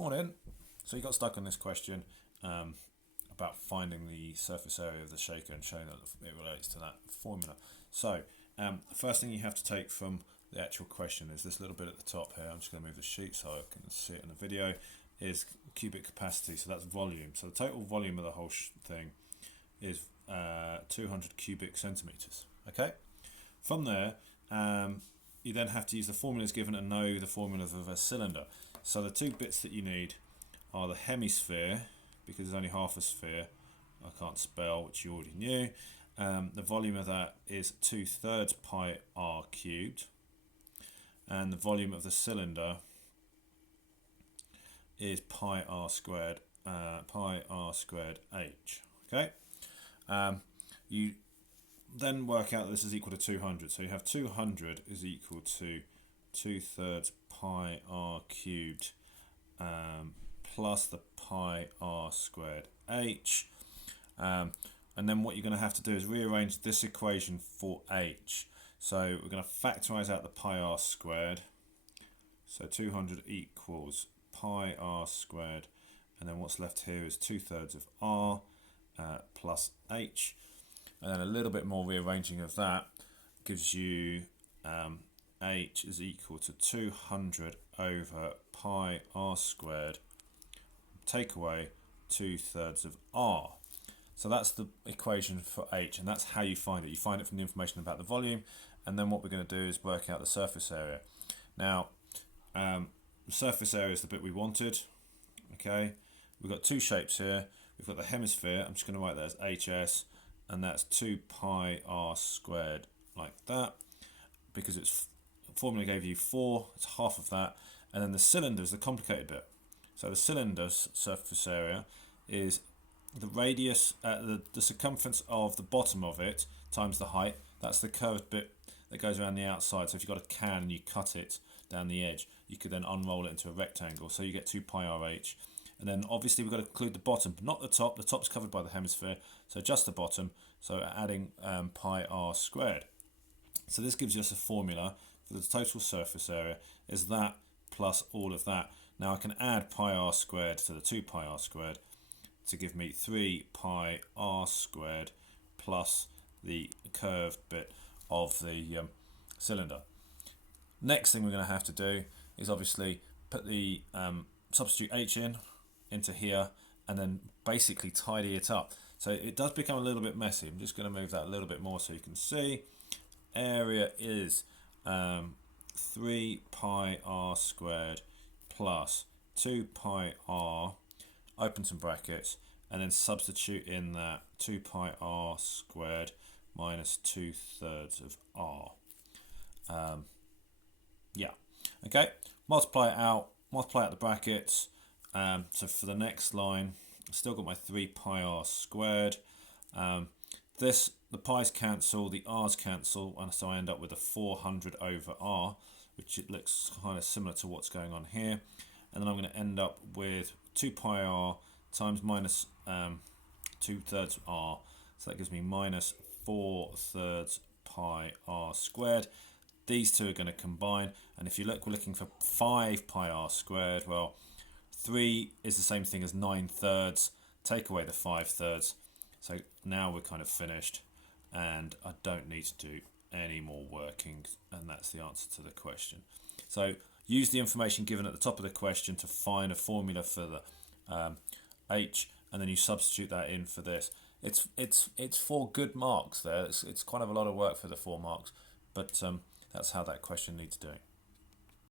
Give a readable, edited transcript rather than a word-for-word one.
Morning. So you got stuck on this question about finding the surface area of the shaker and showing that it relates to that formula. So the first thing you have to take from the actual question is this little bit at the top here. I'm just going to move the sheet so I can see it in the video. Is cubic capacity, so that's volume. So the total volume of the whole thing is 200 cubic centimeters. Okay. From there, you then have to use the formulas given and know the formula of a cylinder. So the two bits that you need are the hemisphere, because there's only half a sphere, I can't spell, which you already knew. The volume of that is 2/3 pi r cubed, and the volume of the cylinder is pi r squared h. Okay. You then work out that this is equal to 200. So you have 200 is equal to 2/3 pi r cubed plus the pi r squared h. And then what you're going to have to do is rearrange this equation for h. So we're going to factorize out the pi r squared. So 200 equals pi r squared, and then what's left here is 2/3 of r plus h. And then a little bit more rearranging of that gives you h is equal to 200 over pi r squared, take away 2/3 of r. So that's the equation for h, and that's how you find it. You find it from the information about the volume, and then what we're going to do is work out the surface area. Now, the surface area is the bit we wanted. Okay, we've got two shapes here. We've got the hemisphere. I'm just going to write that as hs, and that's 2 pi r squared, like that, because it's formula gave you 4, it's half of that. And then the cylinder is the complicated bit. So the cylinder's surface area is the radius, the circumference of the bottom of it times the height. That's the curved bit that goes around the outside. So if you've got a can and you cut it down the edge, you could then unroll it into a rectangle. So you get 2 pi r h. And then obviously we've got to include the bottom, but not the top. The top's covered by the hemisphere, so just the bottom. So adding pi r squared. So this gives us a formula for the total surface area is that plus all of that. Now I can add pi r squared to the 2 pi r squared to give me 3 pi r squared plus the curved bit of the cylinder. Next thing we're going to have to do is obviously put the substitute h into here and then basically tidy it up. So it does become a little bit messy. I'm just going to move that a little bit more so you can see. Area is 3 pi r squared plus 2 pi r, open some brackets, and then substitute in that 2 pi r squared minus 2/3 of r. Yeah, okay, multiply out the brackets. So for the next line, I've still got my 3 pi r squared. The pi's cancel, the r's cancel, and so I end up with a 400 over r, which it looks kind of similar to what's going on here. And then I'm going to end up with 2 pi r times minus 2/3 r, so that gives me minus 4/3 pi r squared. These two are going to combine, and if you look, we're looking for 5 pi r squared. Well, 3 is the same thing as 9/3. Take away the 5/3. So now we're kind of finished, and I don't need to do any more working, and that's the answer to the question. So use the information given at the top of the question to find a formula for the h, and then you substitute that in for this. It's 4 good marks there. It's kind of a lot of work for the 4 marks, but that's how that question needs doing.